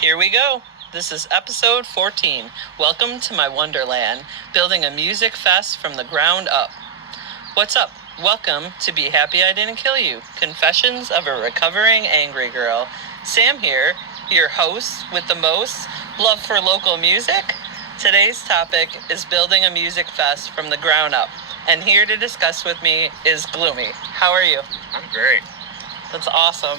Here we go. This is episode 14. Welcome to my Wonderland, building a music fest from the ground up. What's up? Welcome to Be Happy I Didn't Kill You, Confessions of a Recovering Angry Girl. Sam here, your host with the most love for local music. Today's topic is building a music fest from the ground up. And here to discuss with me is Gloomy. How are you? I'm great. That's awesome.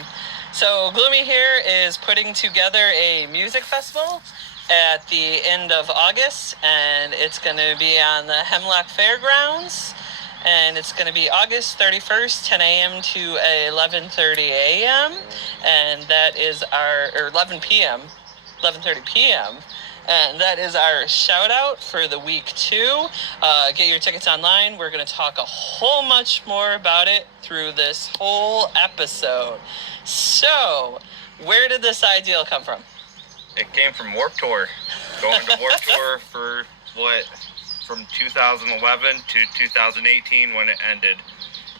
So Gloomy here is putting together a music festival at the end of August, and it's going to be on the Hemlock Fairgrounds, and it's going to be August 31st, 10 a.m. to 11:30 a.m., and that is or 11 p.m., 11:30 p.m., and that is our shout out for the week 2. Get your tickets online. We're going to talk a whole much more about it through this whole episode. So, where did this ideal come from? It came from Warped Tour. Going to Warped Tour from 2011 to 2018 when it ended.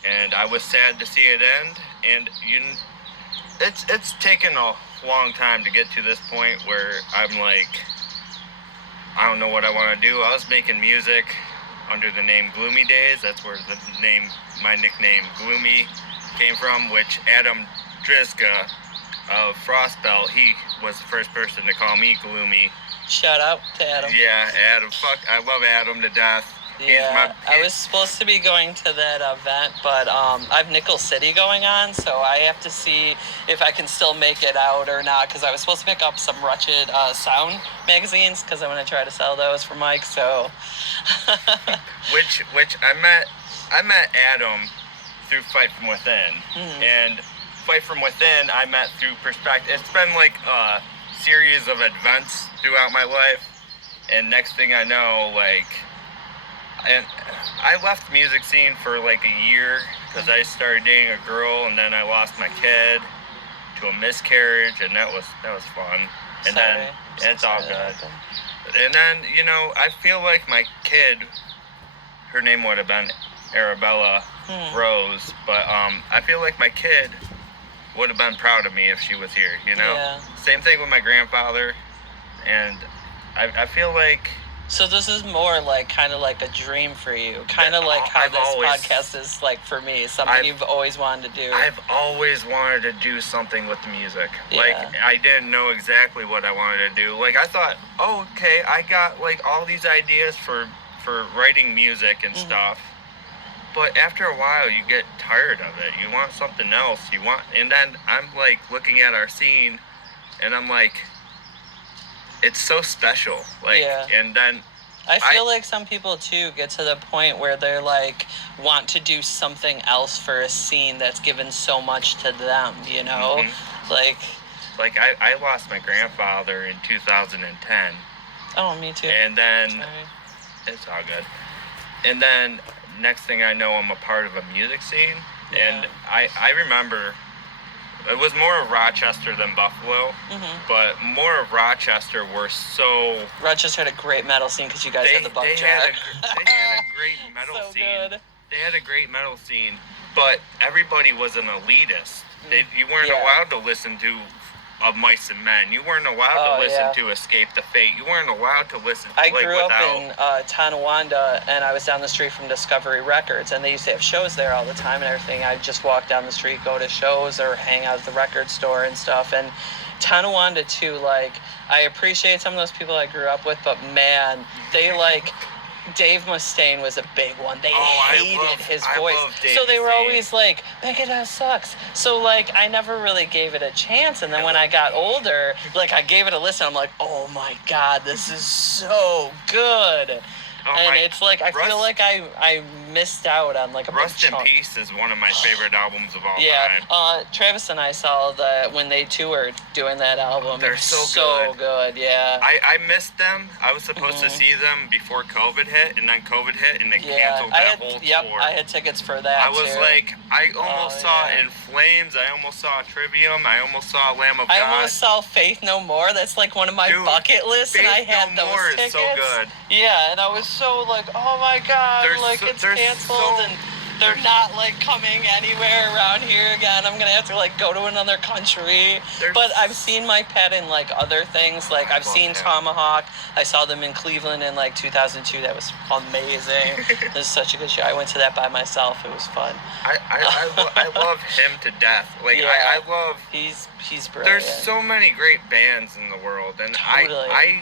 And I was sad to see it end. And it's taken a long time to get to this point where I'm like, I don't know what I want to do. I was making music under the name Gloomy Days. That's where my nickname Gloomy came from, which Adam Drizga of Frostbelt, he was the first person to call me Gloomy. Shout out to Adam. Yeah, Adam. I love Adam to death. Yeah, I was supposed to be going to that event, but I have Nickel City going on, so I have to see if I can still make it out or not, because I was supposed to pick up some Wretched Sound magazines, because I'm going to try to sell those for Mike, so... which I met Adam through Fight From Within, and Fight From Within I met through Perspective. It's been like a series of events throughout my life, and next thing I know, and I left the music scene for like a year because I started dating a girl, and then I lost my kid to a miscarriage, and that was fun. And then it's all good. And then I feel like my kid, her name would have been Arabella Rose, but I feel like my kid would have been proud of me if she was here. Yeah. Same thing with my grandfather, and I feel like. So this is more kind of like a dream for you, kind of like how podcast is like for me, something you've always wanted to do. I've always wanted to do something with the music. Yeah. I didn't know exactly what I wanted to do. I thought, oh, okay, I got all these ideas for writing music and stuff. But after a while, you get tired of it. You want something else. And then I'm looking at our scene, and I'm like, it's so special. And then I feel like some people too get to the point where they're want to do something else for a scene that's given so much to them, I lost my grandfather in 2010. Oh, me too. And then it's all good. And then next thing I know, I'm a part of a music scene. And I remember it was more of Rochester than Buffalo, but more of Rochester Rochester had a great metal scene because you guys had the Buck Jack. They had a great metal so scene. Good. They had a great metal scene, but everybody was an elitist. You weren't allowed to listen to Mice and Men. You weren't allowed to listen to Escape the Fate. You weren't allowed to listen to I grew up in Tonawanda, and I was down the street from Discovery Records, and they used to have shows there all the time and everything. I'd just walk down the street, go to shows, or hang out at the record store and stuff. And Tonawanda, too, I appreciate some of those people I grew up with, but man, they Dave Mustaine was a big one. They hated his voice. So they were always Megadeth sucks. So I never really gave it a chance. And then when I got older, I gave it a listen. I'm like, oh my God, this is so good. And it's I feel like I missed out on a Rust big in chunk. Peace is one of my favorite albums of all time. Yeah, Travis and I saw that when they toured doing that album. They're so good. Yeah. I missed them. I was supposed to see them before COVID hit, and then COVID hit, and they canceled that whole tour. Yep, I had tickets for that. I was I almost saw In Flames. I almost saw Trivium. I almost saw Lamb of God. I almost saw Faith No More. That's one of my bucket lists, and I had No More those tickets. Is so good. Yeah, and I was so oh my God, it's canceled. And they're not like coming anywhere around here again. I'm gonna have to like go to another country. But I've seen Mike Patton in like other things. Like I've seen Tomahawk. I saw them in Cleveland in like 2002. That was amazing. It was such a good show. I went to that by myself. It was fun. I love him to death. Like I love. He's brilliant. There's so many great bands in the world, and totally.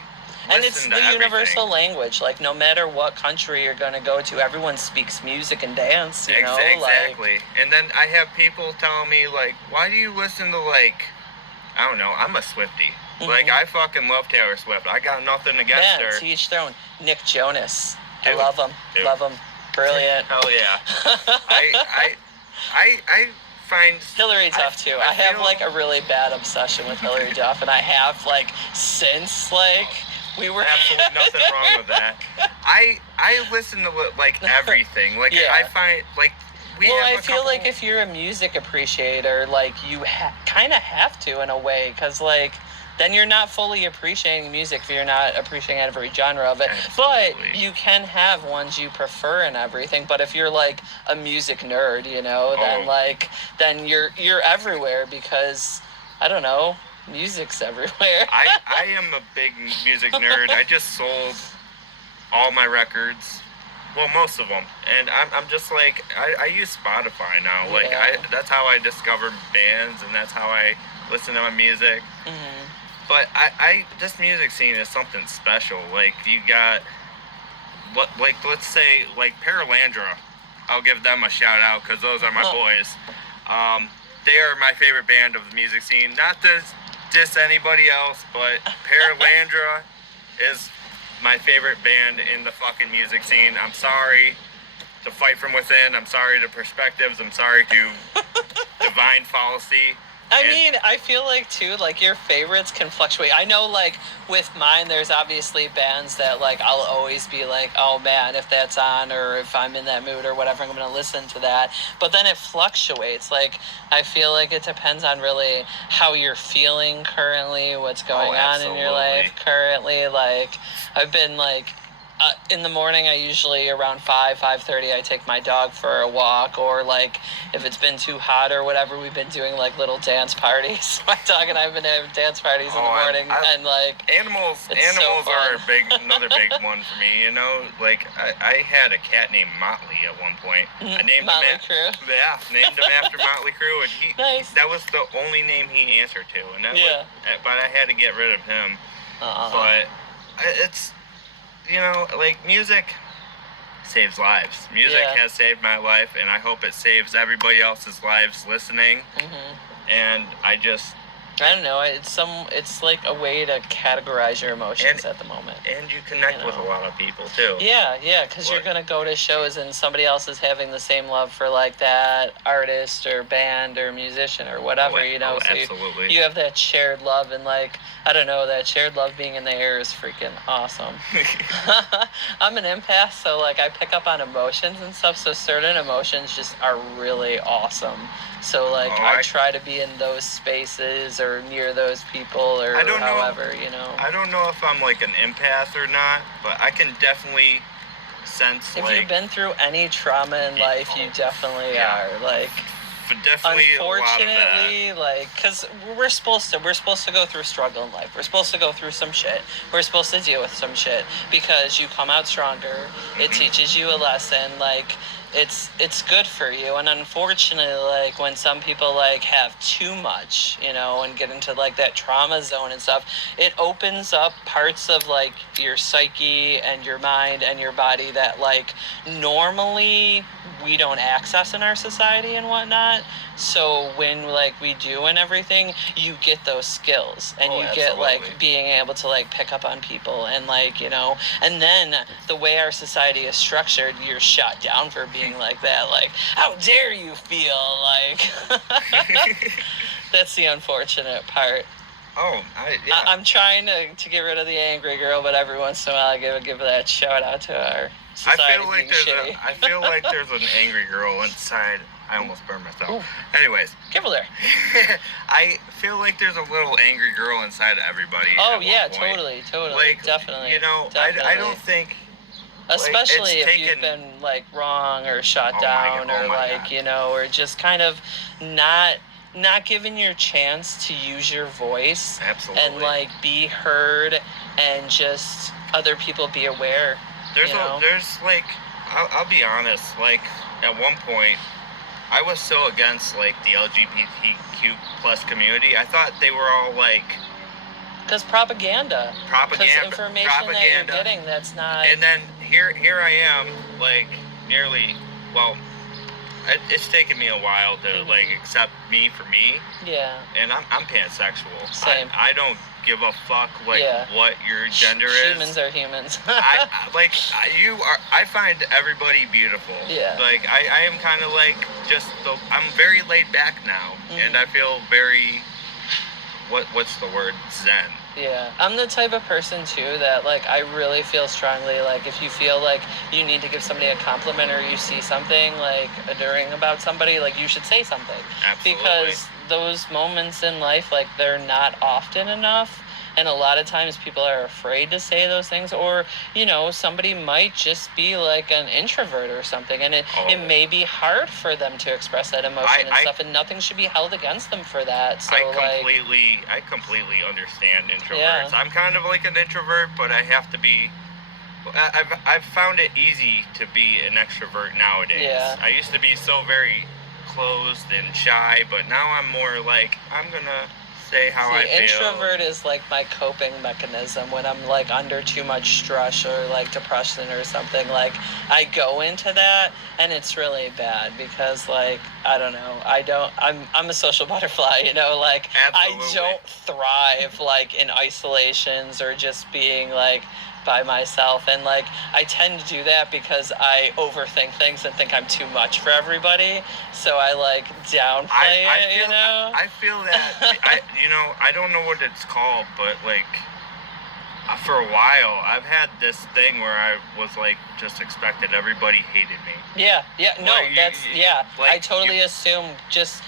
And it's the universal everything. language. Like, no matter what country you're going to go to, everyone speaks music and dance, you know? Exactly. Like, and then I have people telling me, like, why do you listen to, like, I don't know, I'm a Swiftie. Mm-hmm. Like, I fucking love Taylor Swift. I got nothing against her. To each their own. Nick Jonas. Dude, I love him. dude. Love him. Brilliant. Hell yeah. I find... Hillary Duff, too. I have, like, a really bad obsession with Hillary Duff, and I have, like, since, like... We were absolutely nothing wrong with that. I listen to like everything. Like I find like I feel like if you're a music appreciator, like you kind of have to in a way, because like then you're not fully appreciating music if you're not appreciating every genre of it. Absolutely. But you can have ones you prefer and everything. But if you're like a music nerd, you know, then you're everywhere, because I don't know. Music's everywhere. I am a big music nerd. I just sold all my records, well, most of them, and I'm just like I use Spotify now. Like that's how I discover bands, and that's how I listen to my music. Mm-hmm. But this music scene is something special. Like you got like let's say like Paralandra. I'll give them a shout out because those are my boys. They are my favorite band of the music scene. Not to diss anybody else, but Paralandra is my favorite band in the fucking music scene. I'm sorry to Fight From Within. I'm sorry to Perspectives. I'm sorry to Divine Fallacy. I mean, I feel like, too, like, your favorites can fluctuate. I know, like, with mine, there's obviously bands that, like, I'll always be like, oh, man, if that's on or if I'm in that mood or whatever, I'm going to listen to that. But then it fluctuates. Like, I feel like it depends on really how you're feeling currently, what's going on in your life currently. Like, I've been, like... in the morning, I usually, around 5:30, I take my dog for a walk, or, like, if it's been too hot or whatever, we've been doing, like, little dance parties. My dog and I have been having dance parties in the morning, and, like... Animals are another big one for me, you know? Like, I had a cat named Motley at one point. I named Motley him Crue? Yeah, named him after Motley Crue, and nice. That was the only name he answered to, and that was, but I had to get rid of him. But it's... You know, like, music saves lives. Music has saved my life, and I hope it saves everybody else's lives listening. Mm-hmm. And I don't know. It's like a way to categorize your emotions at the moment. And you connect with a lot of people too. Yeah, because you're gonna go to shows and somebody else is having the same love for like that artist or band or musician or whatever, you know. So absolutely. You have that shared love, and like I don't know, that shared love being in the air is freaking awesome. I'm an empath, so like I pick up on emotions and stuff. So certain emotions just are really awesome. So, like, I try to be in those spaces or near those people or however, you know. I don't know if I'm, like, an empath or not, but I can definitely sense, if you've been through any trauma in life, you definitely are. Like, definitely unfortunately, like, because we're supposed to go through struggle in life. We're supposed to go through some shit. We're supposed to deal with some shit because you come out stronger. It teaches you a lesson, like... It's good for you, and unfortunately, like, when some people, like, have too much, you know, and get into, like, that trauma zone and stuff, it opens up parts of, like, your psyche and your mind and your body that, like, normally we don't access in our society and whatnot. So when, like, we do and everything, you get those skills, and you get, like, being able to, like, pick up on people, and, like, you know, and then the way our society is structured, you're shot down for being like that. Like, how dare you feel like... That's the unfortunate part. I'm trying to get rid of the angry girl, but every once in a while I give that shout out to our society being shitty. I feel like there's an angry girl inside. I almost burned myself. Ooh. Anyways. Careful there. I feel like there's a little angry girl inside of everybody. Oh, yeah, totally. Like, definitely. You know, definitely. I don't think Especially it's if you've been like wrong or shot down or like, you know, or just kind of not given your chance to use your voice. Absolutely. And like be heard and just other people be aware. There's like, I'll be honest, like at one point I was so against like the LGBTQ plus community. I thought they were all like, because propaganda. Because information that you're getting that's not. And then here I am, like nearly, well, it's taken me a while to like accept me for me. Yeah. And I'm pansexual. Same. I don't give a fuck like what your gender is. Humans are humans. I find everybody beautiful. Yeah. Like I am kind of like I'm very laid back now, and I feel very. What's the word? Zen. Yeah. I'm the type of person too that like I really feel strongly like if you feel like you need to give somebody a compliment or you see something like endearing about somebody, like you should say something. Absolutely. Because those moments in life, like they're not often enough. And a lot of times people are afraid to say those things, or, you know, somebody might just be like an introvert or something, and it may be hard for them to express that emotion and stuff, and nothing should be held against them for that. So I completely understand introverts. Yeah. I'm kind of like an introvert, but I have to be. I've found it easy to be an extrovert nowadays. Yeah. I used to be so very closed and shy, but now I'm more like, I'm gonna say how I feel. Introvert is like my coping mechanism when I'm like under too much stress or like depression or something. Like I go into that and it's really bad because like I'm a social butterfly, you know, like Absolutely. I don't thrive like in isolations or just being like by myself, and like I tend to do that because I overthink things and think I'm too much for everybody, so I like downplay it, you know. I feel that I don't know what it's called, but like for a while I've had this thing where I was like just expected everybody hated me. I totally assume just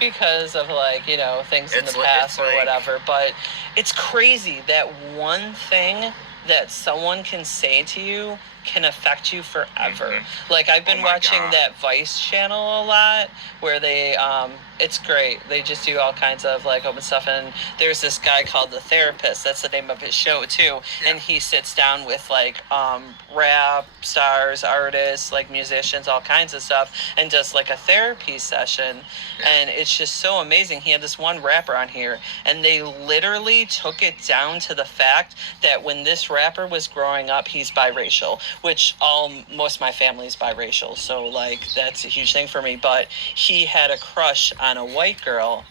because of like, you know, things in the past or whatever, but it's crazy that one thing that someone can say to you can affect you forever. Mm-hmm. Like I've been watching that Vice channel a lot where they it's great. They just do all kinds of like open stuff, and there's this guy called The Therapist. That's the name of his show too. Yeah. And he sits down with like rap stars, artists, like musicians, all kinds of stuff, and does like a therapy session. Yeah. And it's just so amazing. He had this one rapper on here, and they literally took it down to the fact that when this rapper was growing up, he's biracial, which most of my family's biracial, so like that's a huge thing for me. But he had a crush on a white girl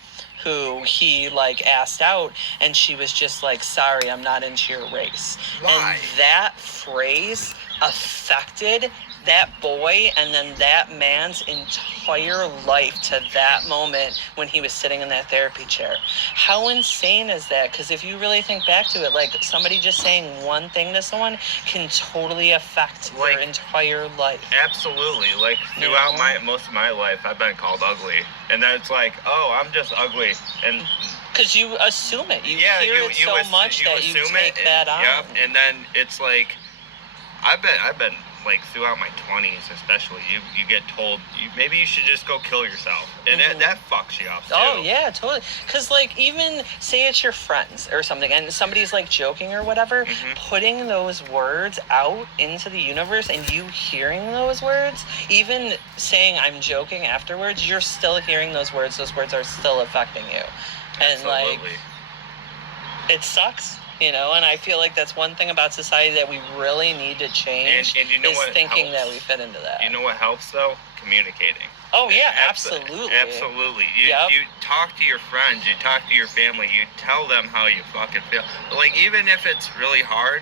who he like asked out, and she was just like, sorry, I'm not into your race. Why? And that phrase affected that boy and then that man's entire life to that moment when he was sitting in that therapy chair. How insane is that? Because if you really think back to it, like somebody just saying one thing to someone can totally affect their entire life. Absolutely. Like throughout most of my life, I've been called ugly, and then it's like, oh, I'm just ugly, and because you assume it, you hear it so much that you take that on. Yep, and then it's like, I've been like throughout my 20s especially, you get told maybe you should just go kill yourself, and that fucks you up too. Oh yeah, totally. Because like even say it's your friends or something and somebody's like joking or whatever, putting those words out into the universe and you hearing those words, even saying I'm joking afterwards, you're still hearing those words are still affecting you. And Absolutely. Like it sucks. You know, and I feel like that's one thing about society that we really need to change, and you know is what thinking helps? That we fit into that. You know what helps, though? Communicating. Oh, yeah, absolutely. Absolutely. You talk to your friends, you talk to your family, you tell them how you fucking feel. Like, even if it's really hard,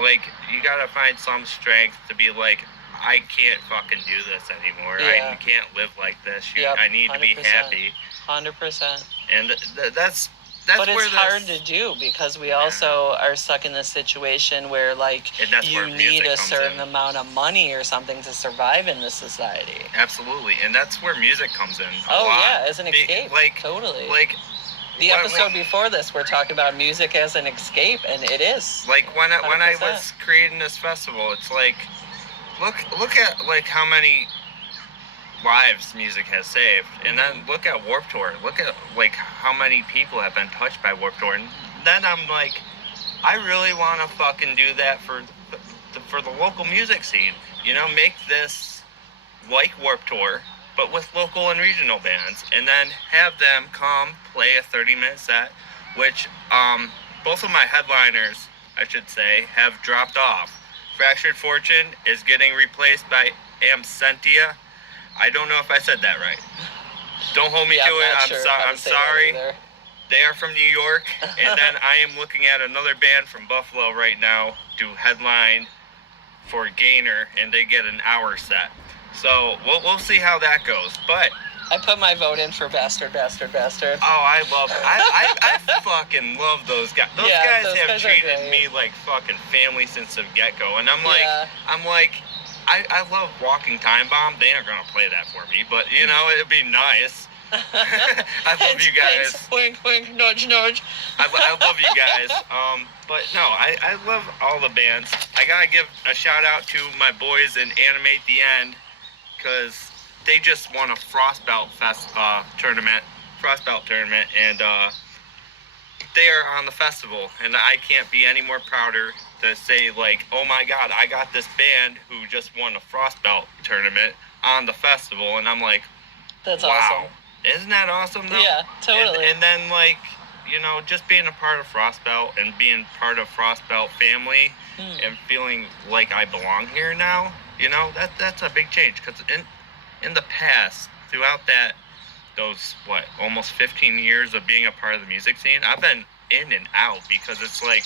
like, you gotta find some strength to be like, I can't fucking do this anymore. Yeah. I can't live like this. I need 100%. To be happy. 100%. And that's but it's hard to do because we also are stuck in this situation where like you need a certain amount of money or something to survive in this society. Absolutely, and that's where music comes in. Yeah, as an escape. Totally. Like The episode before this, we're talking about music as an escape, and it is. Like when I 100%. was creating this festival, it's like, look at like how many lives music has saved, and then look at Warped Tour. Look at like how many people have been touched by Warped Tour, and then I'm like, I really want to fucking do that for the local music scene. You know, make this like Warped Tour, but with local and regional bands, and then have them come play a 30-minute set, which both of my headliners, I should say, have dropped off. Fractured Fortune is getting replaced by Amsentia. I don't know if I said that right. Don't hold me to it. I'm sorry. They are from New York, and then I am looking at another band from Buffalo right now to headline for Gainer, and they get an hour set. So we'll see how that goes. But I put my vote in for Bastard. Oh, I fucking love those guys. Those guys have treated me like fucking family since the get-go, and I'm like, I love Walking Time Bomb. They aren't gonna play that for me, but you know, it'd be nice. I love you guys. Wink, wink, nudge, nudge. I love you guys. But no, I love all the bands. I gotta give a shout out to my boys in Animate the End, because they just won a Frostbelt tournament, and they are on the festival, and I can't be any more prouder to say, like, oh my God, I got this band who just won a Frostbelt tournament on the festival, and I'm like, that's wow. Awesome. Isn't that awesome, though? Yeah, totally. And then, like, you know, just being a part of Frostbelt and being part of Frostbelt family and feeling like I belong here now, you know, that's a big change. Because in the past, throughout those almost 15 years of being a part of the music scene, I've been in and out, because it's like,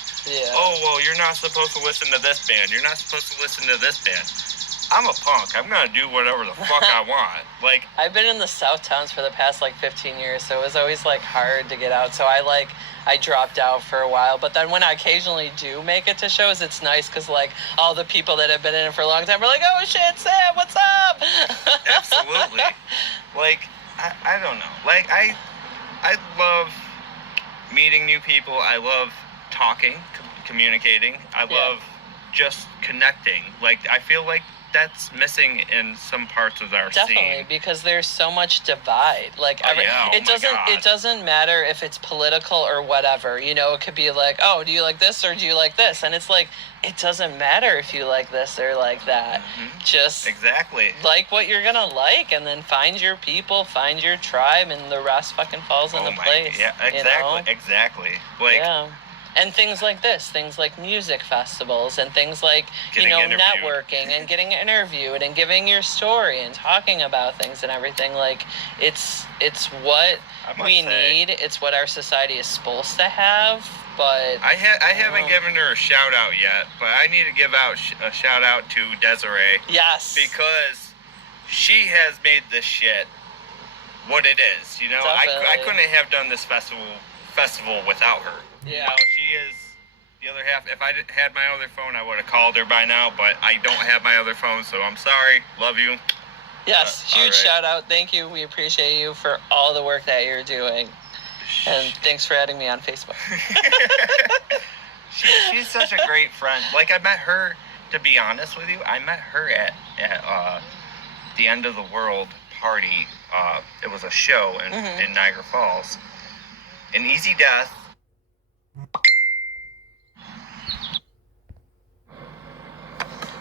oh, well, you're not supposed to listen to this band. You're not supposed to listen to this band. I'm a punk. I'm gonna do whatever the fuck I want. Like, I've been in the South Towns for the past 15 years, so it was always hard to get out. So I dropped out for a while, but then when I occasionally do make it to shows, it's nice because all the people that have been in it for a long time are like, oh shit, Sam, what's up? Absolutely. I don't know. I love meeting new people. I love talking, communicating. I love just connecting. I feel like that's missing in some parts of our scene. Definitely, because there's so much divide. It doesn't matter if it's political or whatever. You know, it could be like, oh, do you like this or do you like this? And it's like, it doesn't matter if you like this or like that. Mm-hmm. Just exactly like what you're gonna like, and then find your people, find your tribe, and the rest fucking falls into place. Yeah, exactly, you know? Exactly. And things like this, things like music festivals, and things like, networking and getting interviewed and giving your story and talking about things and everything. It's what we need. It's what our society is supposed to have. But I haven't given her a shout out yet, but I need to give out a shout out to Desiree. Yes. Because she has made this shit what it is. You know, I couldn't have done this festival without her. Yeah. You know, she is the other half. If I had my other phone, I would have called her by now, but I don't have my other phone, so I'm sorry. Love you. Yes, huge shout out. Thank you. We appreciate you for all the work that you're doing. And thanks for adding me on Facebook. She's such a great friend. I met her, to be honest with you, I met her at the End of the World party. It was a show in Niagara Falls. An Easy Death.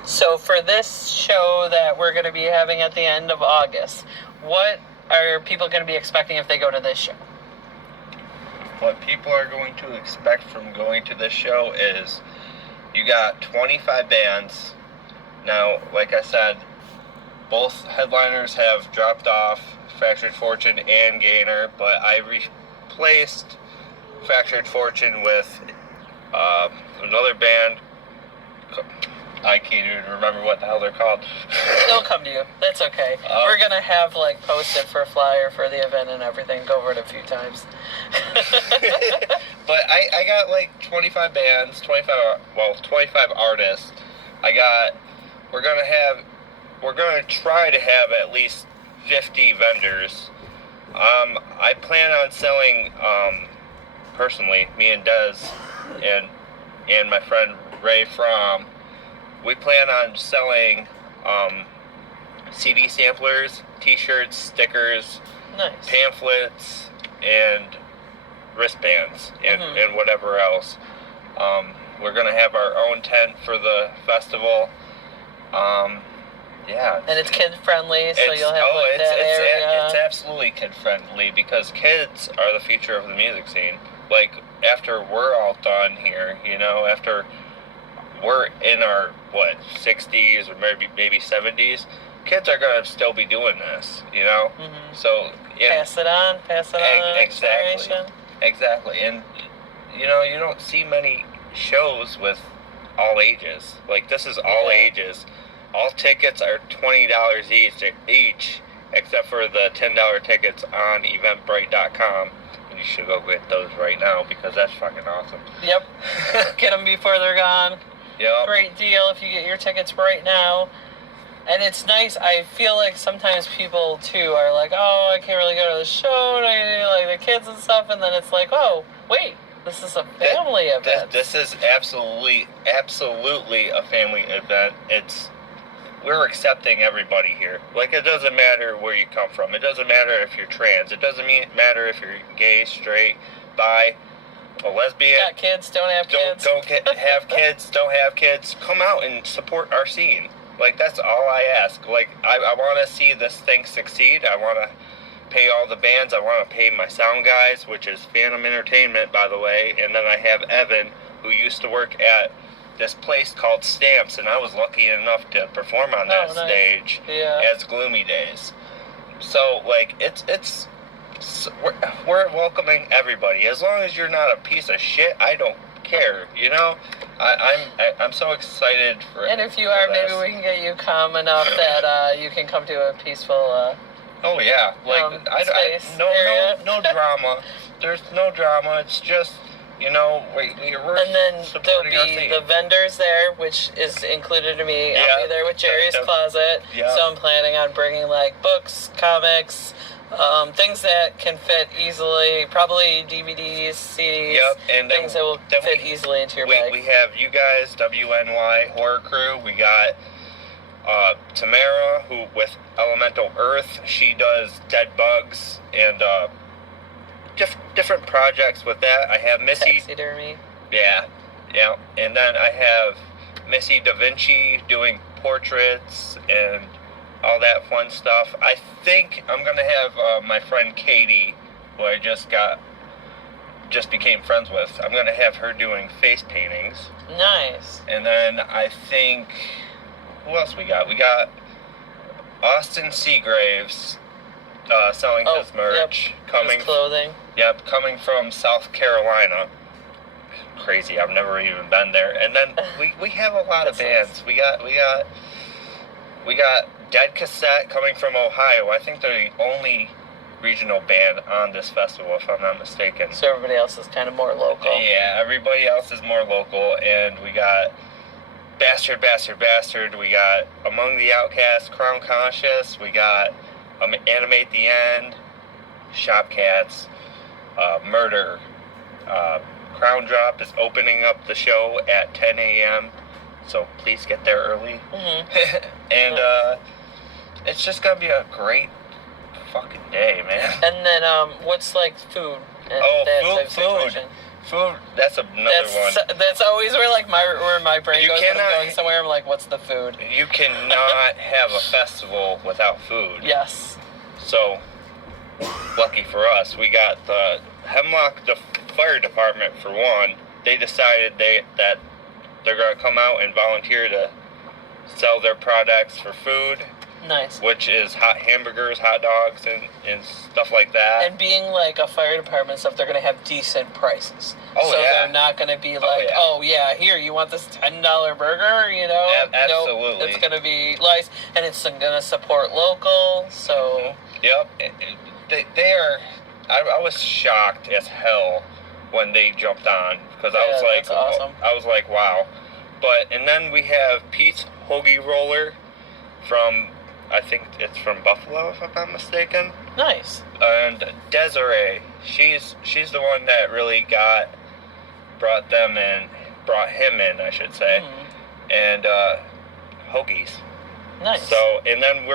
So for this show that we're going to be having at the end of August, what are people going to be expecting if they go to this show? What people are going to expect from going to this show is you got 25 bands. Now, like I said, both headliners have dropped off, Fractured Fortune and Gainer, but I replaced Fractured Fortune with another band. I can't even remember what the hell they're called. They'll come to you. That's okay. We're going to have, posted for a flyer for the event and everything. Go over it a few times. But I got, 25 bands, 25 artists. We're going to try to have at least 50 vendors. I plan on selling personally, me and Des and my friend Ray from, we plan on selling CD samplers, T-shirts, stickers, nice, pamphlets, and wristbands, and whatever else. We're gonna have our own tent for the festival. Yeah. And it's kid friendly, so you'll have that area. It's absolutely kid friendly because kids are the future of the music scene. Like, after we're all done here, you know, after we're in our 60s or maybe 70s, kids are gonna still be doing this, you know. Mm-hmm. So pass it on. Exactly, and you know, you don't see many shows with all ages. Like, this is all ages. All tickets are $20 each, except for the $10 tickets on Eventbrite.com. And you should go get those right now because that's fucking awesome. Yep. Get them before they're gone. Yep. Great deal if you get your tickets right now. And it's nice. I feel like sometimes people too are like, oh, I can't really go to the show, like the kids and stuff. And then it's like, oh, wait, this is a family event. This is absolutely a family event. We're accepting everybody here. Like, it doesn't matter where you come from. It doesn't matter if you're trans. It doesn't matter if you're gay, straight, bi, a lesbian. Got kids, don't have kids. Have kids, don't have kids. Come out and support our scene. Like, that's all I ask. Like, I want to see this thing succeed. I want to pay all the bands. I want to pay my sound guys, which is Phantom Entertainment, by the way. And then I have Evan, who used to work at this place called Stamps, and I was lucky enough to perform on that stage as Gloomy Days. So, like, we're welcoming everybody. As long as you're not a piece of shit, I don't care, you know? I'm so excited for it. And if you are, maybe we can get you calm enough that you can come to a peaceful oh yeah, like no drama. There's no drama. It's just, you know, we're and then there'll be the vendors there, which is included to me. Yeah. I'll be there with Jerry's Closet. Yeah. So I'm planning on bringing like books, comics, things that can fit easily, probably DVDs, CDs, and things that will fit easily into your bag. We have you guys, WNY Horror Crew. We got Tamara, who with Elemental Earth, she does Dead Bugs and different projects with that. I have Missy. Taxidermy. Yeah. And then I have Missy Da Vinci doing portraits and all that fun stuff. I think I'm gonna have my friend Katie, who I just became friends with. I'm gonna have her doing face paintings. Nice. And then I think, who else we got? We got Austin Seagraves selling his merch. His clothing. Yep, coming from South Carolina. Crazy, I've never even been there. And then we have a lot of bands. We got Dead Cassette coming from Ohio. I think they're the only regional band on this festival, if I'm not mistaken. So everybody else is kind of more local. Yeah, everybody else is more local. And we got Bastard. We got Among the Outcasts, Crown Conscious. We got Animate the End, Shop Cats, Murder. Crown Drop is opening up the show at 10 a.m. So please get there early. Mm-hmm. And it's just gonna be a great fucking day, man. And then what's like food? Food. That's another one. That's always where my brain goes when I'm going somewhere. I'm like, what's the food? You cannot have a festival without food. Yes. So lucky for us, we got the Hemlock, the fire department for one. They decided that they're gonna come out and volunteer to sell their products for food. Nice. Which is hot hamburgers, hot dogs, and stuff like that. And being like a fire department stuff, they're going to have decent prices. Oh, so yeah. they're not going to be like, here, you want this $10 burger, you know? Absolutely. It's going to be nice, and it's going to support local, so... Yep. They are... I was shocked as hell when they jumped on, because I was like... That's awesome. I was like, wow. And then we have Pete's Hoagie Roller from... I think it's from Buffalo, if I'm not mistaken. Nice. And Desiree she's the one that really brought him in, I should say, and hoagies. Nice. So, and then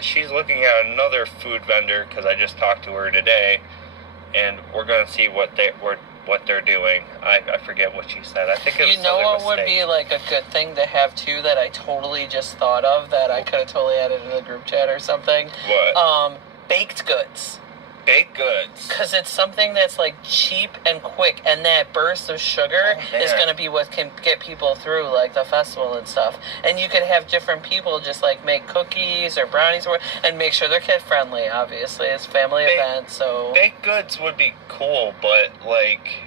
she's looking at another food vendor, because I just talked to her today, and we're going to see what they're doing. I forget what she said. I think it was something what would be like a good thing to have too that I totally just thought of that I could have totally added in the group chat or something? What? Baked goods. Baked goods. Because it's something that's like cheap and quick, and that burst of sugar is going to be what can get people through like the festival and stuff. And you could have different people just like make cookies or brownies and make sure they're kid friendly. Obviously, it's a family event, so baked goods would be cool, but like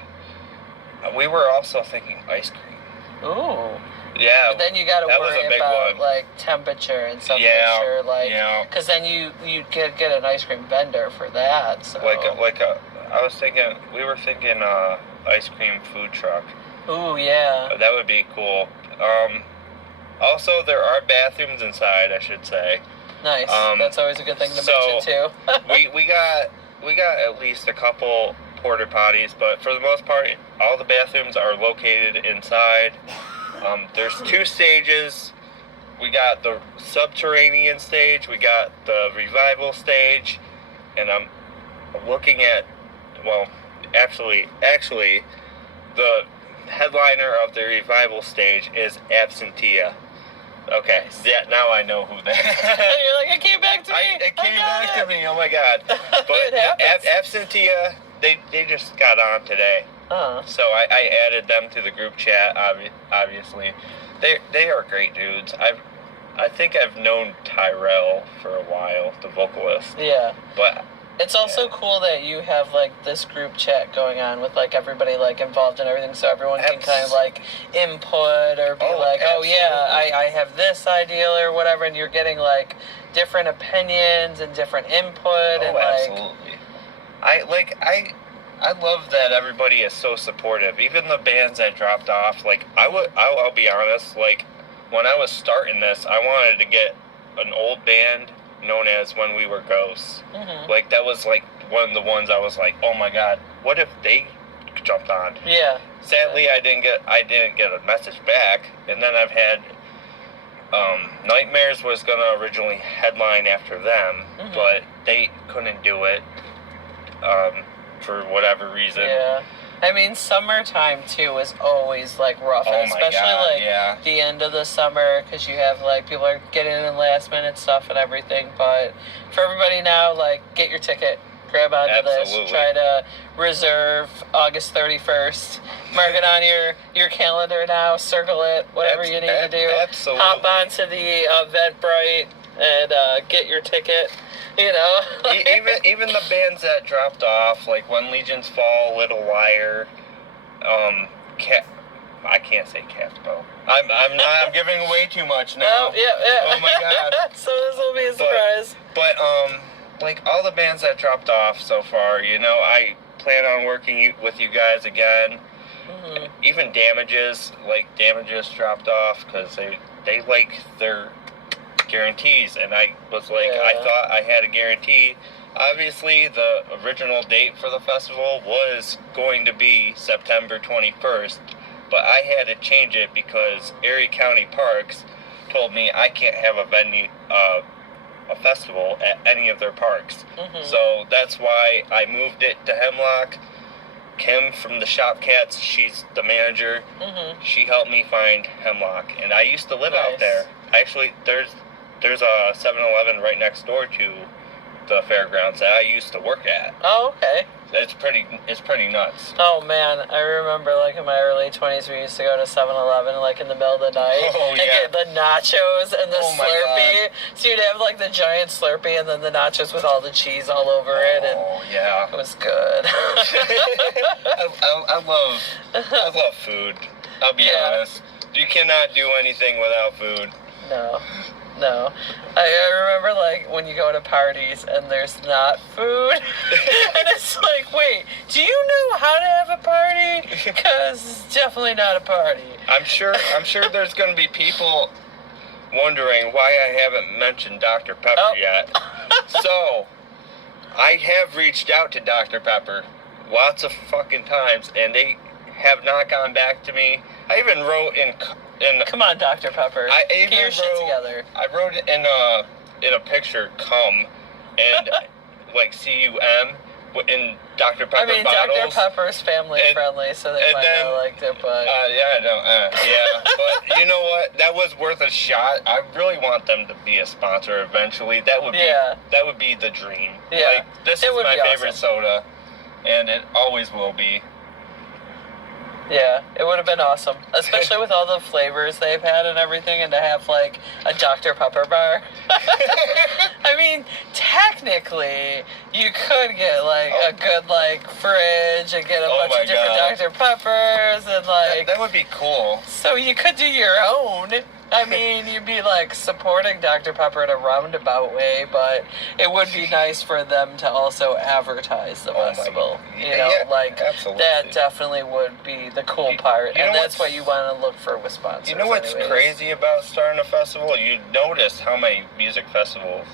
we were also thinking ice cream. Ooh. Yeah, but then you got to worry about like temperature and stuff. Yeah, sure, like, because then you get an ice cream vendor for that. So we were thinking ice cream food truck. Ooh, yeah. That would be cool. Also, there are bathrooms inside, I should say. Nice. That's always a good thing to mention too. we got at least a couple porta potties, but for the most part, all the bathrooms are located inside. There's 2 stages. We got the Subterranean stage, we got the Revival stage, and I'm looking at, actually, the headliner of the Revival stage is Absentia. Okay, yeah, now I know who that is. You're like, it came back to me. It came back to me, oh my god. But Absentia, they just got on today. So I added them to the group chat. Obviously, they are great dudes. I think I've known Tyrell for a while, the vocalist. Yeah. But it's also cool that you have like this group chat going on with like everybody like involved in everything, so everyone can kind of like input or be like, oh yeah, I have this ideal or whatever, and you're getting like different opinions and different input and like. Absolutely. I love that everybody is so supportive. Even the bands that dropped off, like, I'll be honest, like, when I was starting this, I wanted to get an old band known as When We Were Ghosts. Like, that was, like, one of the ones I was like, oh my god, what if they jumped on? Yeah. Sadly, I didn't get a message back, and then I've had, Nightmares was gonna originally headline after them, but they couldn't do it, for whatever reason. Yeah. I mean, summertime, too, is always, like, rough. Oh and especially, the end of the summer, because you have, like, people are getting in last-minute stuff and everything. But for everybody now, like, get your ticket. Grab onto this. Try to reserve August 31st. Mark it on your calendar now. Circle it. Whatever you need to do. Absolutely. Hop onto the Eventbrite and get your ticket. You know, even the bands that dropped off, like When Legions Fall, Little Liar, I can't say Capspo. I'm giving away too much now. Oh, yeah. Oh my god. So this will be a surprise. But like all the bands that dropped off so far, you know, I plan on working with you guys again. Even Damages dropped off because they like their guarantees, and I was like, I thought I had a guarantee. Obviously, the original date for the festival was going to be September 21st, but I had to change it because Erie County Parks told me I can't have a venue, a festival at any of their parks. So that's why I moved it to Hemlock. Kim from the Shop Cats, she's the manager. She helped me find Hemlock, and I used to live out there. Actually, there's a 7-Eleven right next door to the fairgrounds that I used to work at. Oh, okay. It's pretty nuts. Oh man, I remember like in my early 20s we used to go to 7-Eleven like in the middle of the night and get the nachos and the Slurpee. So you'd have like the giant Slurpee and then the nachos with all the cheese all over it, and it was good. I love food. I'll be honest. You cannot do anything without food. No. I remember, like, when you go to parties and there's not food, and it's like, wait, do you know how to have a party? Because it's definitely not a party. I'm sure there's going to be people wondering why I haven't mentioned Dr. Pepper yet. So, I have reached out to Dr. Pepper lots of fucking times, and they have not gone back to me. I even wrote in Come on, Dr. Pepper. Get your shit together. I wrote in a picture, "cum," and like CUM in Dr. Pepper bottles. Dr. Pepper's family friendly, so they might not liked it, but... But you know what? That was worth a shot. I really want them to be a sponsor eventually. That would be the dream. Yeah. Like, this is my favorite soda, and it always will be. Yeah, it would have been awesome, especially with all the flavors they've had and everything, and to have, like, a Dr. Pepper bar. I mean, technically, you could get, like, a good, like, fridge and get a bunch of different Dr. Peppers and, like... That would be cool. So you could do your own. I mean, you'd be, like, supporting Dr. Pepper in a roundabout way, but it would be nice for them to also advertise the festival. You know, absolutely. That definitely would be the cool part, and that's what you want to look for with sponsors. You know what's crazy about starting a festival? You notice how many music festivals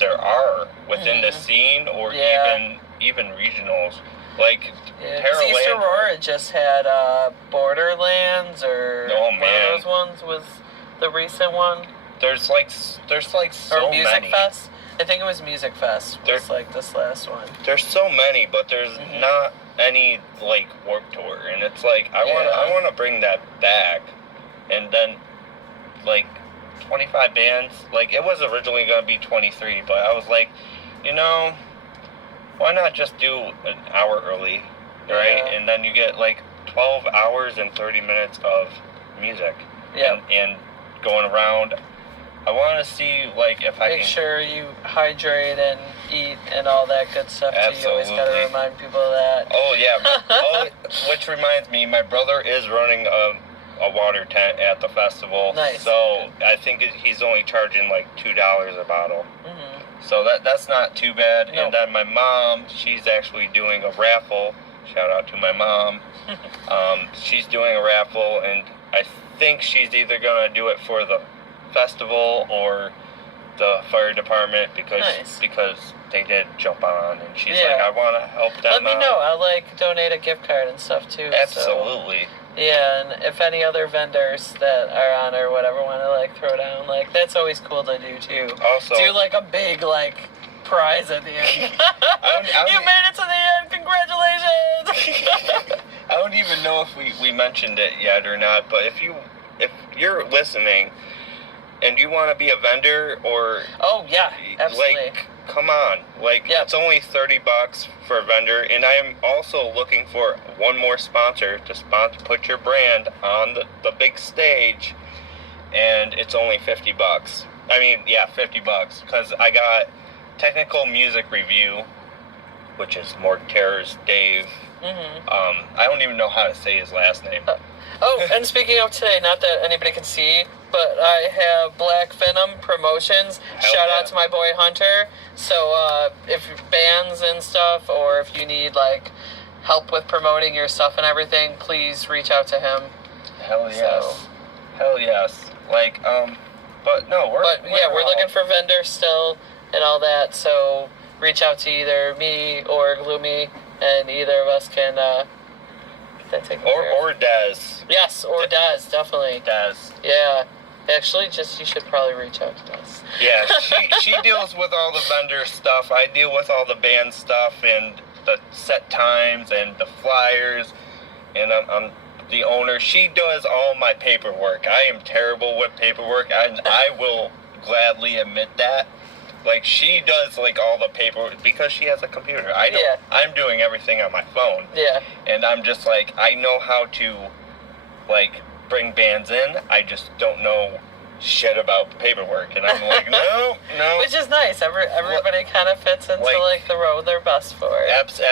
there are within the scene, or even regionals. Like, East Aurora just had Borderlands, or one of those ones was the recent one. There's like so or Music many. Fest. I think it was Music Fest. There's like this last one. There's so many, but there's not any like Warped Tour, and it's like I want to bring that back, and then like 25 bands. Like, it was originally gonna be 23, but I was like, you know, why not just do an hour early, right? Yeah. And then you get like 12 hours and 30 minutes of music. Yeah. And going around. I want to see, like, if I can... Make sure you hydrate and eat and all that good stuff, Absolutely. too. You always got to remind people of that. Oh, yeah. Which reminds me, my brother is running a water tent at the festival. Nice. So I think he's only charging, like, $2 a bottle. Mm-hmm. So that's not too bad. Nope. And then my mom, she's actually doing a raffle. Shout out to my mom. She's doing a raffle, and I think she's either going to do it for the festival or the fire department because they did jump on, and she's like, I want to help them Let me know. I'll, like, donate a gift card and stuff, too. Absolutely. So, yeah, and if any other vendors that are on or whatever want to, like, throw down, like, that's always cool to do, too. Also, do, like, a big, like, prize at the end. You made it to the end! Congratulations! I don't even know if we mentioned it yet or not, but if you're listening and you want to be a vendor or... Oh, yeah, absolutely. Like, come on. Like, it's only $30 for a vendor, and I am also looking for one more sponsor to put your brand on the big stage, and it's only $50. I mean, yeah, $50, because I got Technical Music Review, which is Mortera's Dave. I don't even know how to say his last name. And speaking of today, not that anybody can see, but I have Black Venom Promotions. Shout out to my boy Hunter. So if bands and stuff, or if you need like help with promoting your stuff and everything, please reach out to him. Hell yes. Hell yes. Like, but no, we're looking for vendors still and all that. So reach out to either me or Gloomy, and either of us can get that taken care of. Or Dez. Yes, or Dez, definitely. Dez. Yeah. Actually, you should probably reach out to Dez. Yeah, she deals with all the vendor stuff. I deal with all the band stuff and the set times and the flyers. And I'm the owner. She does all my paperwork. I am terrible with paperwork, and I will gladly admit that. Like, she does, like, all the paperwork because she has a computer. I don't. Yeah. I'm doing everything on my phone. Yeah. And I'm just like, I know how to, like, bring bands in. I just don't know shit about paperwork. And I'm like, no. Which is nice. Everybody kind of fits into, like, the role they're best for.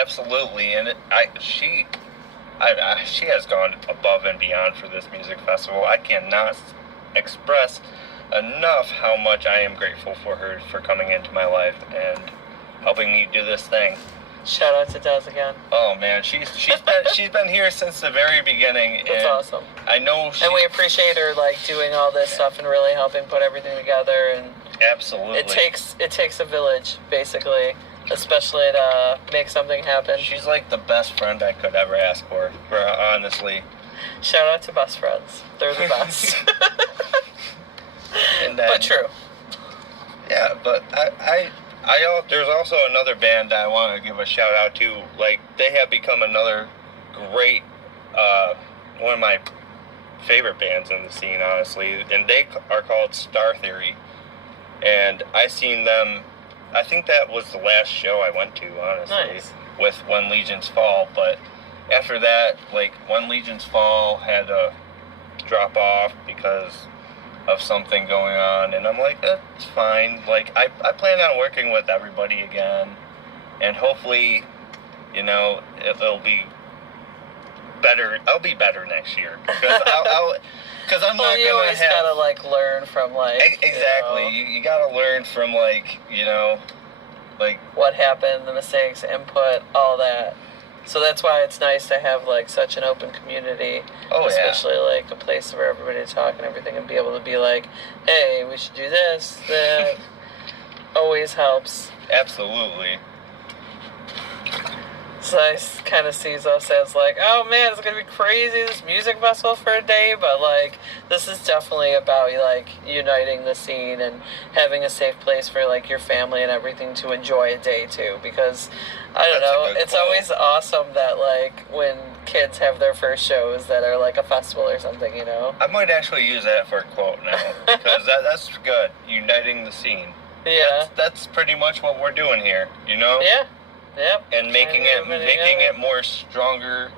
Absolutely. And she has gone above and beyond for this music festival. I cannot express enough how much I am grateful for her for coming into my life and helping me do this thing. Shout out to Dez again. Oh man, she's been here since the very beginning. That's awesome. I know and we appreciate her like doing all this stuff and really helping put everything together. And absolutely, it takes a village basically especially to make something happen. She's like the best friend I could ever ask for honestly. Shout out to best friends. They're the best. And then, but true. Yeah, but there's also another band I want to give a shout out to. Like, they have become another great, one of my favorite bands in the scene, honestly. And they are called Star Theory. And I seen them, I think that was the last show I went to, honestly, Nice. with When Legions Fall. But after that, like, When Legions Fall had to drop off because of something going on, and I'm like, that's fine. Like, I plan on working with everybody again, and hopefully, you know, it'll be better. I'll be better next year, because I'm not you gonna always have. gotta like learn from like Exactly. You gotta learn from like, you know, like what happened, the mistakes, input, all that. So that's why it's nice to have like such an open community, especially like a place for everybody to talk and everything, and be able to be like, hey, we should do this. That always helps. Absolutely. So I kind of sees us as like, oh man, it's gonna be crazy, this music festival for a day, but like this is definitely about like uniting the scene and having a safe place for like your family and everything to enjoy a day too. Because I don't know, it's always awesome that like when kids have their first shows that are like a festival or something, you know. I might actually use that for a quote now, because that's good. Uniting the scene. Yeah. That's pretty much what we're doing here, you know. Yeah. Yep. And making it more stronger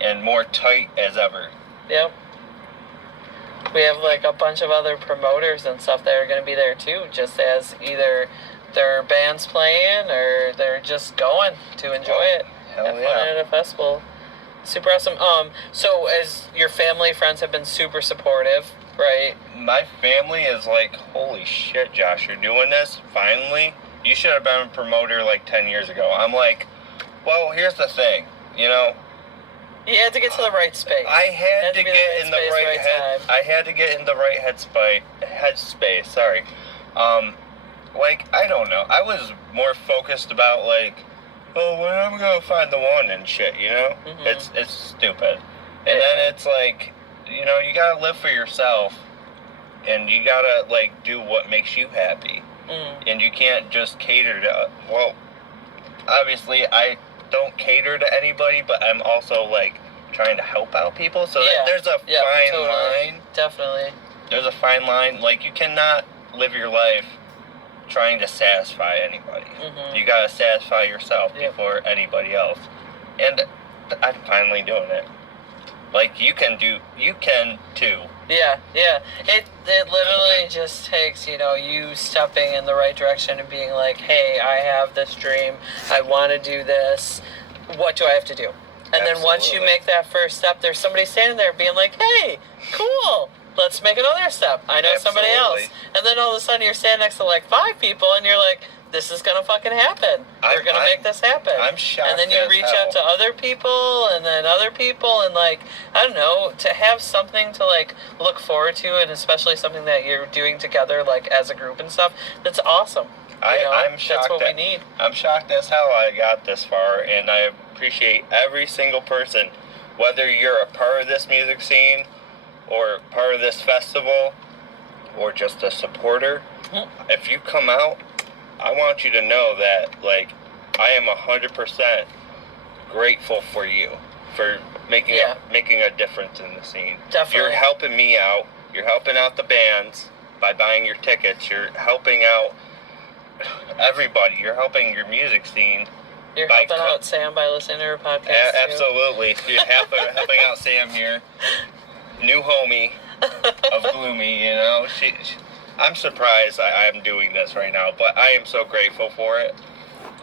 and more tight as ever. Yep. We have like a bunch of other promoters and stuff that are going to be there too, just as either their band's playing or they're just going to enjoy it. Hell have fun yeah. at a festival. Super awesome. So as your family, friends have been super supportive, right? My family is like, holy shit, Josh, you're doing this? Finally? You should have been a promoter like 10 years ago. I'm like, well, here's the thing, you know. You had to get to the right space. I had to get in the right head. I had to get in the right headspace. Sorry. Like, I don't know. I was more focused about like, oh, when I'm gonna find the one and shit, you know. Mm-hmm. It's stupid. And then it's like, you know, you gotta live for yourself, and you gotta like do what makes you happy. And you can't just cater to, well, obviously I don't cater to anybody, but I'm also like trying to help out people. So there's a fine line. Definitely. There's a fine line. Like, you cannot live your life trying to satisfy anybody. You gotta satisfy yourself before anybody else. And I'm finally doing it. Like, you can too. Yeah. It literally just takes, you know, you stepping in the right direction and being like, hey, I have this dream. I want to do this. What do I have to do? And then once you make that first step, there's somebody standing there being like, hey, cool. Let's make another step. I know somebody else. And then all of a sudden you're standing next to like 5 people and you're like, this is going to fucking happen. We're going to make this happen. I'm shocked. And then you reach out to other people and then other people, and like, I don't know, to have something to like look forward to, and especially something that you're doing together like as a group and stuff, that's awesome. I'm shocked. That's what we need. I'm shocked as hell I got this far, and I appreciate every single person, whether you're a part of this music scene or part of this festival or just a supporter. If you come out, I want you to know that, like, I am 100% grateful for you for making a difference in the scene. Definitely. You're helping me out. You're helping out the bands by buying your tickets. You're helping out everybody. You're helping your music scene. You're helping out Sam by listening to her podcast. Absolutely. You're helping out Sam here. New homie of Gloomy, you know. I'm surprised I'm doing this right now, but I am so grateful for it.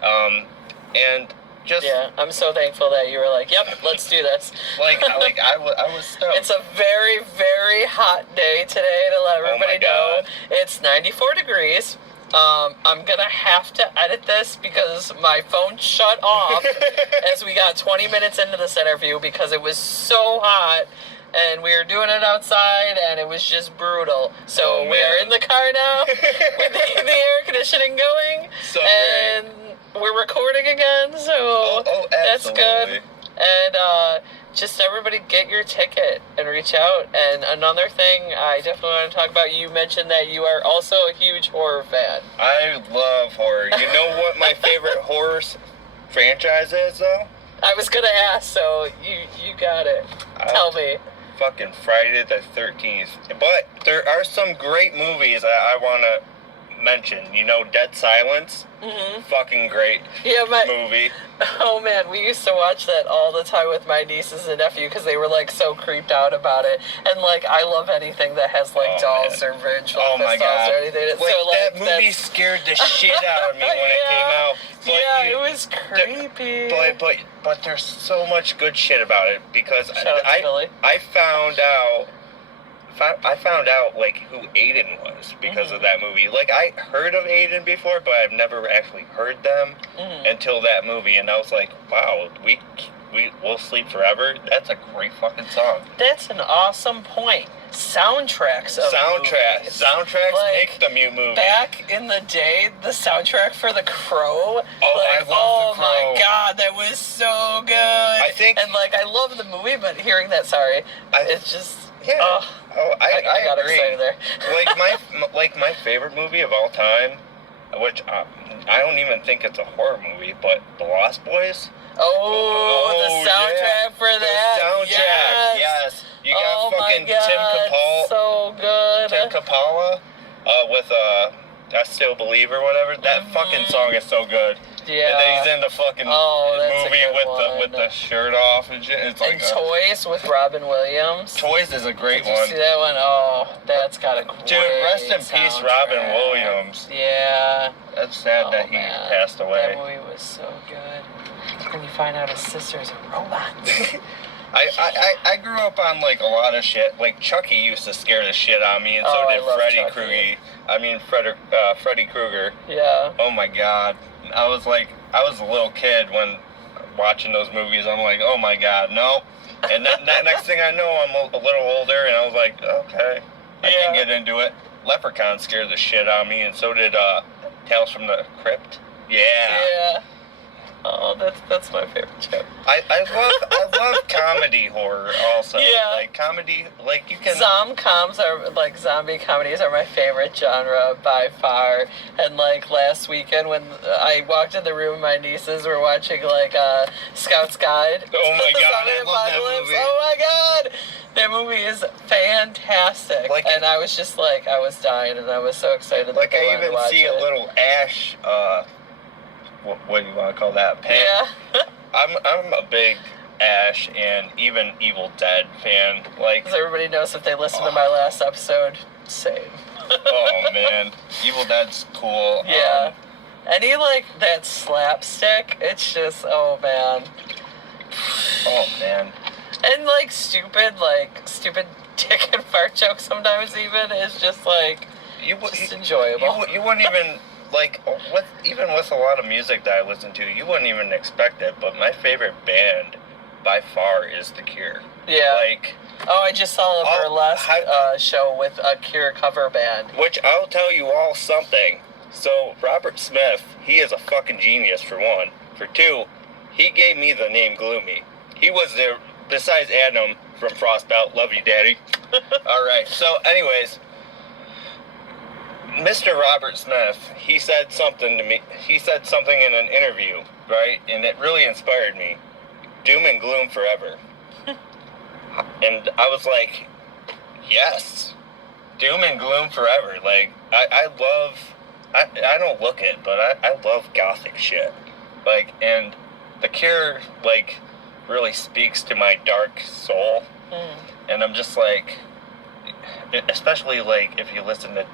And just... Yeah, I'm so thankful that you were like, yep, let's do this. I was stoked. It's a very, very hot day today, to let everybody know. It's 94 degrees. I'm going to have to edit this because my phone shut off as we got 20 minutes into this interview because it was so hot. And we were doing it outside, and it was just brutal. So we are in the car now with the air conditioning going. So and great. we're recording again, so that's good. And just everybody get your ticket and reach out. And another thing I definitely want to talk about, you mentioned that you are also a huge horror fan. I love horror. You know what my favorite horror franchise is, though? I was going to ask, so you got it. Tell me. Fucking Friday the 13th. But there are some great movies I want to mention. You know, Dead Silence? Mm-hmm. Fucking great movie. Oh man, we used to watch that all the time with my nieces and nephew because they were like so creeped out about it. And like, I love anything that has like dolls or ventriloquist dolls or anything. Like, so, like that movie scared the shit out of me when it came out. But it was creepy. But there's so much good shit about it because I found out like who Aiden was because of that movie. Like, I heard of Aiden before, but I've never actually heard them until that movie, and I was like, wow, we'll sleep forever. That's a great fucking song. That's an awesome point. Soundtracks like, make the movie. Back in the day, the soundtrack for The Crow. I love The Crow. Oh my god, that was so good. I love the movie, but hearing that, it's just. Yeah. I got agree. excited there. my favorite movie of all time, which I don't even think it's a horror movie, but The Lost Boys. The soundtrack for that. The soundtrack, yes. You got fucking Tim Capala. So good. Tim Capala with I Still Believe or whatever. That fucking song is so good. Yeah. And then he's in the fucking movie with the shirt off and shit. It's like Toys with Robin Williams. Toys is a great one. Did you see that one? Oh, that's got a great Dude, rest in peace, Robin Williams. Yeah. That's sad that he passed away. That movie was so good. And you find out his sister's a robot. I grew up on like a lot of shit. Like Chucky used to scare the shit out of me, and so did Freddy Krueger. Yeah. Oh my god. I was a little kid when watching those movies. I'm like, oh my god, no. And that next thing I know, I'm a little older, and I was like, okay, I can get into it. Leprechaun scared the shit out of me, and so did Tales from the Crypt. Yeah. Yeah. Oh, that's my favorite show. I love comedy horror also. Yeah. Like comedy, like you can. Zombie comedies are my favorite genre by far. And like last weekend when I walked in the room, my nieces were watching like Scout's Guide. Oh my god, I love that movie. Oh my god. That movie is fantastic. And I was just like, I was dying and I was so excited. Like I even see a little Ash, what do you want to call that? Yeah. I'm a big Ash and even Evil Dead fan. Like, because everybody knows if they listen to my last episode, same. Oh man, Evil Dead's cool. Yeah. Any like that slapstick, it's just man. Oh man. And like stupid dick and fart jokes sometimes even is just like just enjoyable. You wouldn't even. Like, even with a lot of music that I listen to, you wouldn't even expect it, but my favorite band, by far, is The Cure. Yeah. Like... I just saw a burlesque show with a Cure cover band. Which, I'll tell you all something. So, Robert Smith, he is a fucking genius, for one. For two, he gave me the name Gloomy. He was there, besides Adam from Frostbelt, love you, daddy. Alright, so, anyways... Mr. Robert Smith, he said something to me. He said something in an interview, right? And it really inspired me. Doom and gloom forever. And I was like, yes. Doom and gloom forever. Like, I don't look it, but I love gothic shit. Like, and The Cure, like, really speaks to my dark soul. And I'm just like, especially, like, if you listen to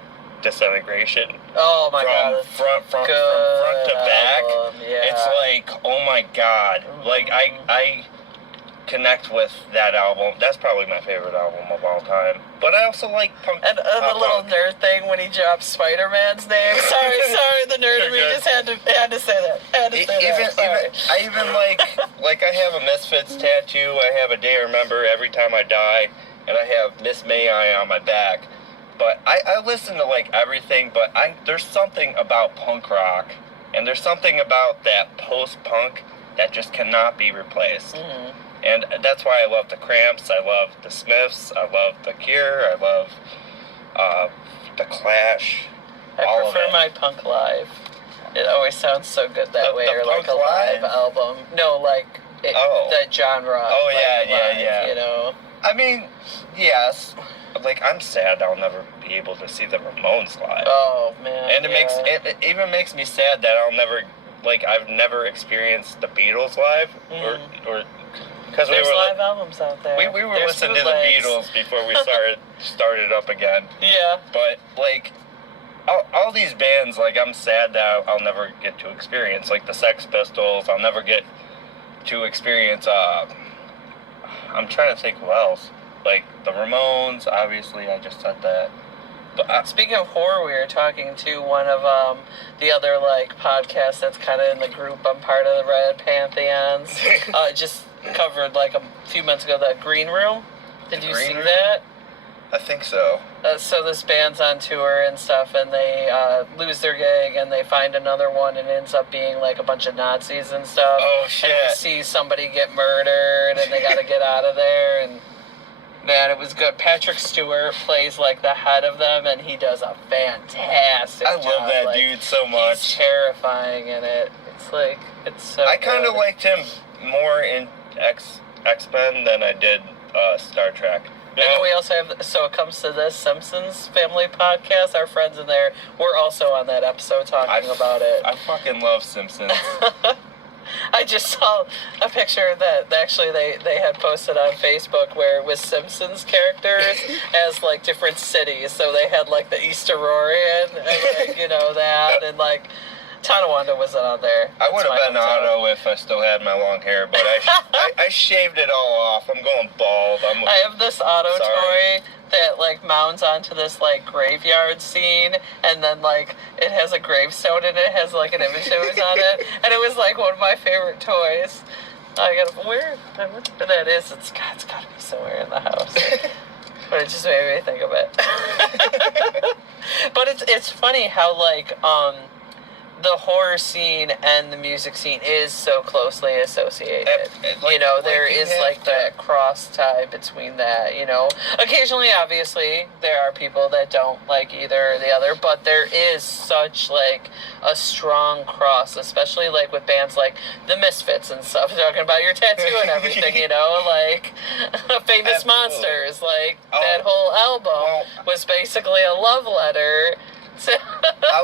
Disintegration. Oh my god. From front to back. It's like, oh my god. Like I connect with that album. That's probably my favorite album of all time. But I also like punk. And the little nerd thing when he dropped Spider-Man's name. Sorry, the nerd in me just had to say that. I even like I have a Misfits tattoo. I have a Day I Remember Every Time I Die, and I have Miss May I on my back. But I listen to like everything, but there's something about punk rock And there's something about that post-punk that just cannot be replaced. Mm-hmm. And that's why I love the Cramps, I love the Smiths, I love the Cure, I love the Clash. I prefer my punk live. It always sounds so good that way, or like a live album. No, like the genre. Oh, like yeah, live, yeah. You know? I mean, yes. Like, I'm sad I'll never be able to see the Ramones live. Oh, man. And it even makes me sad that I've never experienced the Beatles live, or because there's live albums out there. We were listening to the Beatles before we started up again. Yeah. But like all these bands, like I'm sad that I'll never get to experience. Like the Sex Pistols, I'll never get to experience. I'm trying to think who else. Like the Ramones, obviously. I just said that. But speaking of horror, we were talking to one of the other like podcasts that's kind of in the group. I'm part of the Red Pantheons. Just covered like a few months ago that Green Room. Did you see that? I think so. So this band's on tour and stuff, and they lose their gig, and they find another one, and it ends up being like a bunch of Nazis and stuff. Oh shit! And they see somebody get murdered, and they got to get out of there. And man, it was good. Patrick Stewart plays like the head of them, and he does a fantastic job. I love that like, dude so much. He's terrifying in it. It's so. I kind of liked him more in X-Men than I did Star Trek. And then we also have, so it comes to this Simpsons Family Podcast. Our friends in there, we're also on that episode talking about it. I fucking love Simpsons. I just saw a picture that actually they had posted on Facebook where it was Simpsons characters as like different cities. So they had like the Easterorian and like, you know, that, and like Tonawanda wasn't on there. I would have been Otto if I still had my long hair, but I shaved it all off. I'm going bald. I have this Otto toy that like mounts onto this like graveyard scene, and then like it has a gravestone in it. It has like an image that was on it, and it was like one of my favorite toys. I wonder where that is. It's got to be somewhere in the house. But it just made me think of it. But it's funny how like the horror scene and the music scene is so closely associated. You know, there is like that cross tie between that, you know. Occasionally, obviously, there are people that don't like either or the other, but there is such like a strong cross, especially like with bands like the Misfits and stuff, talking about your tattoo and everything, you know, like Famous Monsters, like that whole album was basically a love letter.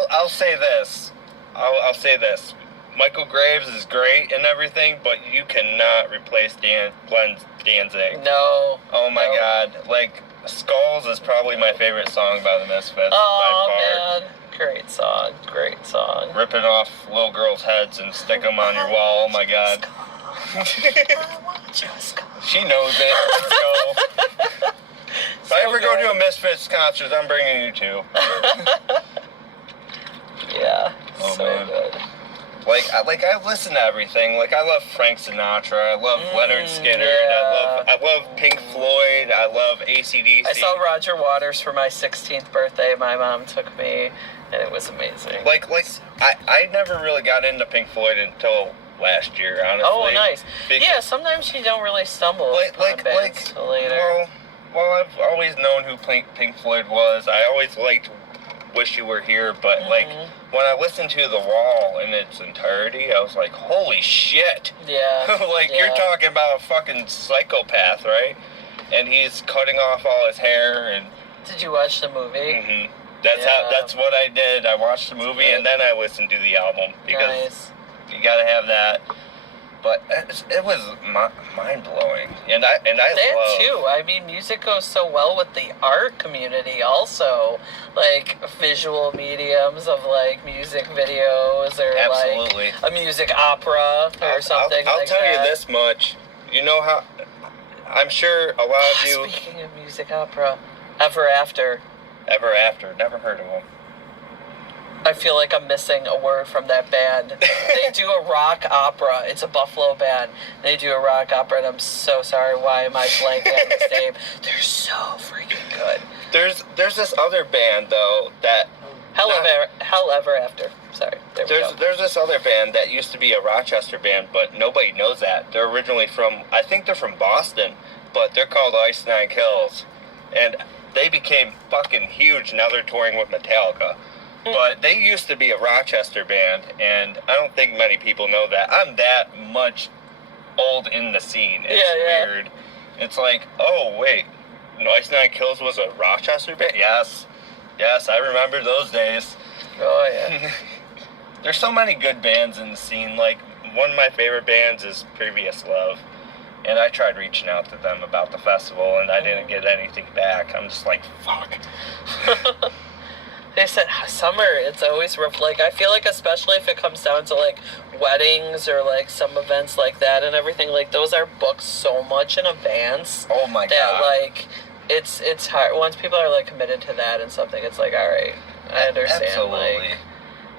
I'll say this. I'll say this. Michael Graves is great and everything, but you cannot replace Glenn Danzig. No. Oh my God. Like, Skulls is probably my favorite song by the Misfits. Oh, man. Great song. Great song. Ripping off little girls' heads and stick them on your wall. Oh my God. She knows it. Let's go. If I ever go to a Misfits concert, I'm bringing you too. Yeah. Oh, so man. good. Like I listen to everything. Like I love Frank Sinatra. I love Leonard Skinner. Yeah. I love Pink Floyd. I love AC/DC. I saw Roger Waters for my 16th birthday. My mom took me, and it was amazing. Like I never really got into Pink Floyd until last year, honestly. Oh, nice. Yeah, sometimes you don't really stumble on bands till later. Well, I've always known who Pink Floyd was. I always liked Wish You Were Here, but like when I listened to The Wall in its entirety, I was like, holy shit. Yeah. You're talking about a fucking psychopath, right? And he's cutting off all his hair and... Did you watch the movie? Mm-hmm. That's what I did. I watched the movie and then I listened to the album because you gotta have that. But it was mind-blowing. And I that too. I mean, music goes so well with the art community also. Like, visual mediums of, like, music videos or, absolutely, like, a music opera or something I'll tell you this much. You know how... I'm sure a lot of you... Speaking of music opera, Ever After. Ever After. Never heard of them. I feel like I'm missing a word from that band. They do a rock opera. It's a Buffalo band. They do a rock opera, and I'm so sorry. Why am I blanking on this name? They're so freaking good. There's this other band, though, that... Hell Ever After. Sorry. There we go. There's this other band that used to be a Rochester band, but nobody knows that. They're originally I think they're from Boston, but they're called Ice Nine Kills. And they became fucking huge. Now they're touring with Metallica. But they used to be a Rochester band, and I don't think many people know that. I'm that much old in the scene. It's weird. It's like, oh, wait, Ice Nine Kills was a Rochester band? Yes, I remember those days. Oh, yeah. There's so many good bands in the scene. Like, one of my favorite bands is Previous Love. And I tried reaching out to them about the festival, and I didn't get anything back. I'm just like, fuck. They said summer, it's always rough. Like, I feel like especially if it comes down to, like, weddings or, like, some events like that and everything, like, those are booked so much in advance. Oh, my God. That, like, it's hard. Once people are, like, committed to that and something, it's like, all right, I understand. Absolutely. Like,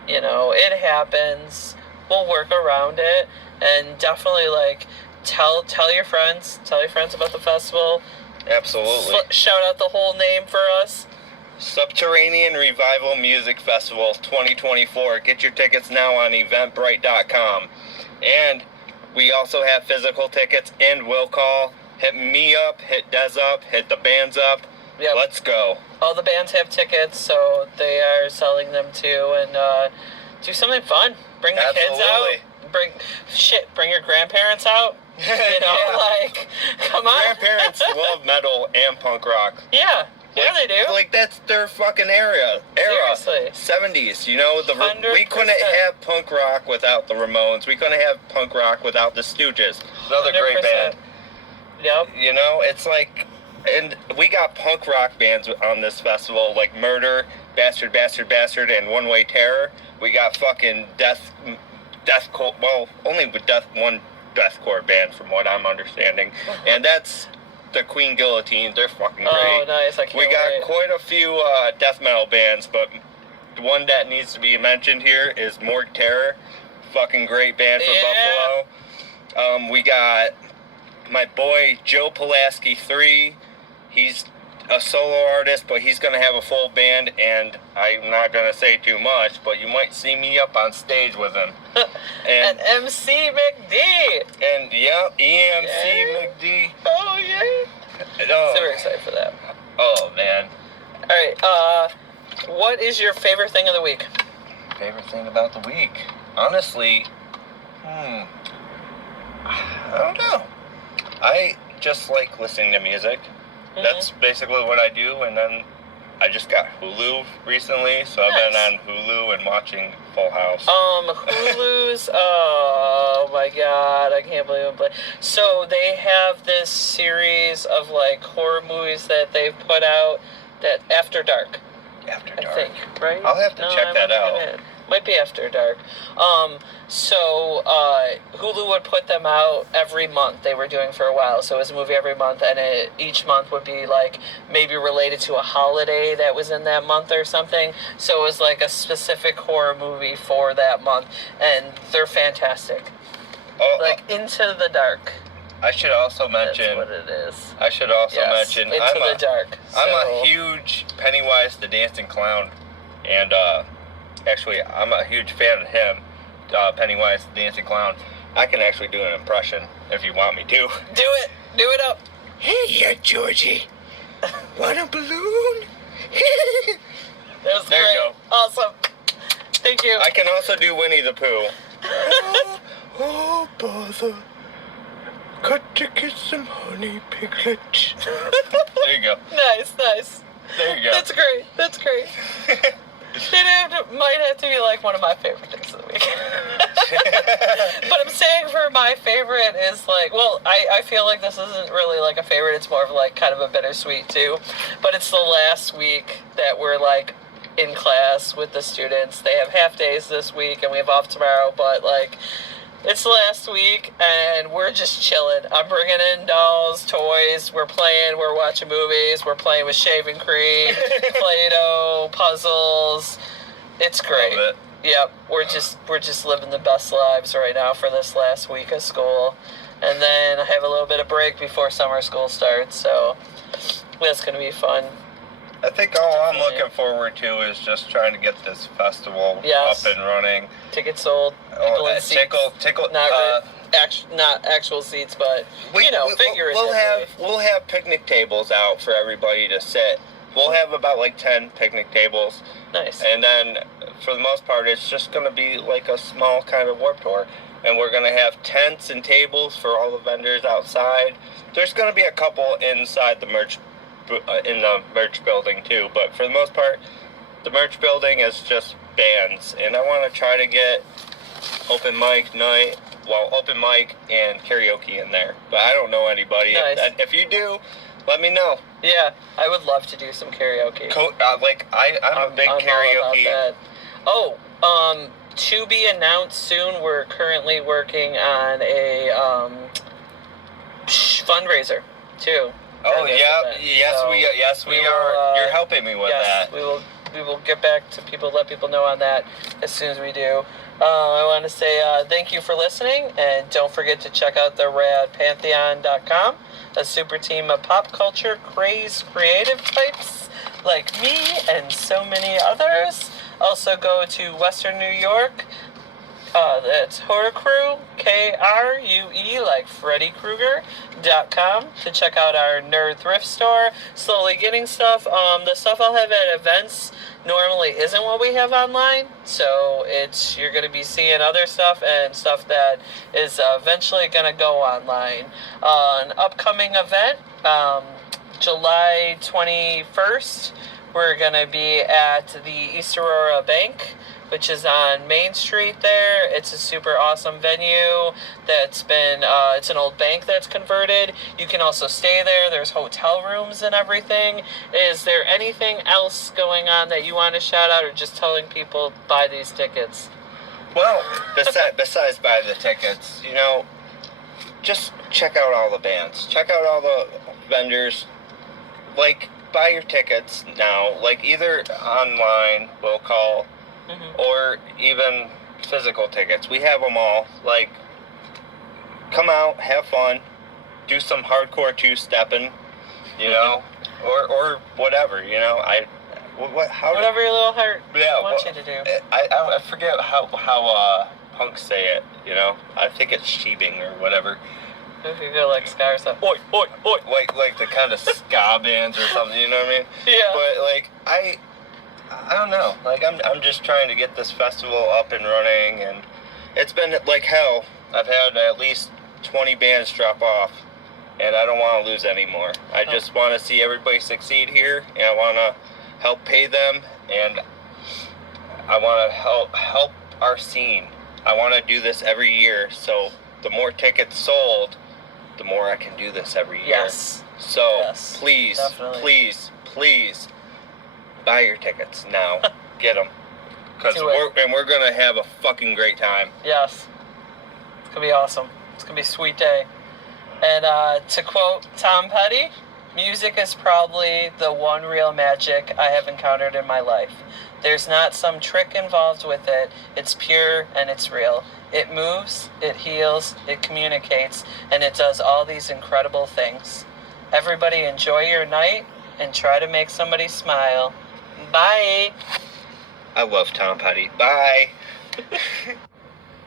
you know, it happens. We'll work around it. And definitely, like, tell your friends about the festival. Absolutely. Shout out the whole name for us. Subterranean Revival Music Festival 2024. Get your tickets now on eventbrite.com. And we also have physical tickets and will call. Hit me up, hit Des up, hit the bands up. Yep. Let's go. All the bands have tickets, so they are selling them too. And do something fun. Bring the kids out. Bring your grandparents out. You know, like, come on. Grandparents love metal and punk rock. Yeah. Yeah, they do. Like, that's their fucking era. Seriously. 70s, you know? We couldn't 100%. have punk rock without the Ramones. We couldn't have punk rock without the Stooges. Another great band. Yep. You know, it's like... And we got punk rock bands on this festival, like Murder, Bastard, Bastard, Bastard, and One Way Terror. We got fucking deathcore... Well, only with one deathcore band, from what I'm understanding. And that's... The Queen Guillotine, they're fucking great. Oh, nice. I can't We got wait. quite a few death metal bands, but the one that needs to be mentioned here is Morgue Terror. Fucking great band from Buffalo. We got my boy Joe Pulaski 3. He's a solo artist, but he's going to have a full band, and I'm not going to say too much, but you might see me up on stage with him. And MC McD. And, yep, EMC McD. Oh, yeah. Super excited for that. Oh, man. All right, what is your favorite thing of the week? Favorite thing about the week? Honestly, I don't know. I just like listening to music. Mm-hmm. That's basically what I do, and then I just got Hulu recently, so I've been on Hulu and watching Full House. Hulu's, oh my god, I can't believe I'm playing. So they have this series of, like, horror movies that they've put out, that After Dark. After Dark. I think, right? I'll have to check that out. Might be After Dark. So Hulu would put them out every month. They were doing for a while. So it was a movie every month, and each month would be, like, maybe related to a holiday that was in that month or something. So it was like a specific horror movie for that month, and they're fantastic. Like Into the Dark. I should also mention... That's what it is. I should also mention... Into the Dark. I'm a huge Pennywise the Dancing Clown, and actually, I'm a huge fan of him, Pennywise the Dancing Clown. I can actually do an impression if you want me to. Do it. Do it up. Hey, Georgie. Want a balloon? That was there great. You go. Awesome. Thank you. I can also do Winnie the Pooh. Oh, bother. Got to get some honey, Piglet. There you go. Nice. There you go. That's great. It might have to be, like, one of my favorite things of the week. But I'm saying for my favorite is, like, well, I feel like this isn't really, like, a favorite. It's more of, like, kind of a bittersweet, too. But it's the last week that we're, like, in class with the students. They have half days this week, and we have off tomorrow. But, like, it's the last week, and we're just chilling. I'm bringing in dolls, toys. We're playing. We're watching movies. We're playing with shaving cream, Play-Doh, puzzles. It's great. Love it. Yep, we're just living the best lives right now for this last week of school, and then I have a little bit of break before summer school starts. So that's gonna be fun. I think all I'm looking forward to is just trying to get this festival up and running. Tickets sold. People in seats. Not actual seats, but figuratively. We'll have picnic tables out for everybody to sit. We'll have about like 10 picnic tables. Nice. And then, for the most part, it's just going to be like a small kind of Warped Tour. And we're going to have tents and tables for all the vendors outside. There's going to be a couple inside the merch building too. But for the most part, the merch building is just bands. And I want to try to get open mic and karaoke in there. But I don't know anybody. Nice. If you do, let me know. Yeah, I would love to do some karaoke. I'm a big karaoke. To be announced soon. We're currently working on a fundraiser too. Oh yeah, yes we are. You're helping me with that. We will get back to people, let people know on that as soon as we do. I want to say thank you for listening, and don't forget to check out the radpantheon.com, a super team of pop culture craze creative types like me and so many others. Also go to Western New York. That's Horror Crew, KRUE, like Freddy Krueger.com, to check out our nerd thrift store. Slowly getting stuff. The stuff I'll have at events normally isn't what we have online, so you're going to be seeing other stuff and stuff that is eventually going to go online. An upcoming event, July 21st, we're going to be at the East Aurora Bank, which is on Main Street there. It's a super awesome venue that's been, it's an old bank that's converted. You can also stay there. There's hotel rooms and everything. Is there anything else going on that you want to shout out, or just telling people buy these tickets? Well, besides buy the tickets, just check out all the bands. Check out all the vendors. Buy your tickets now. Either online, we'll call, or even physical tickets. We have them all. Come out, have fun, do some hardcore two-stepping, or whatever, whatever your little heart wants you to do. I forget how punks say it, I think it's sheebing or whatever. If you go ska or something, oi, oi, oi. Like the kind of ska bands or something, you know what I mean? Yeah. But I don't know. I'm just trying to get this festival up and running, and it's been like hell. I've had at least 20 bands drop off, and I don't want to lose any more. I just want to see everybody succeed here, and I want to help pay them, and I want to help our scene. I want to do this every year, so the more tickets sold, the more I can do this every year. Yes. So please, definitely. please, buy your tickets now. Get them, because we're gonna have a fucking great time. Yes, it's gonna be awesome. It's gonna be a sweet day. And to quote Tom Petty, music is probably the one real magic I have encountered in my life. There's not some trick involved with it. It's pure and it's real. It moves, it heals, it communicates, and it does all these incredible things. Everybody enjoy your night and try to make somebody smile. Bye. I love Tom Petty. Bye.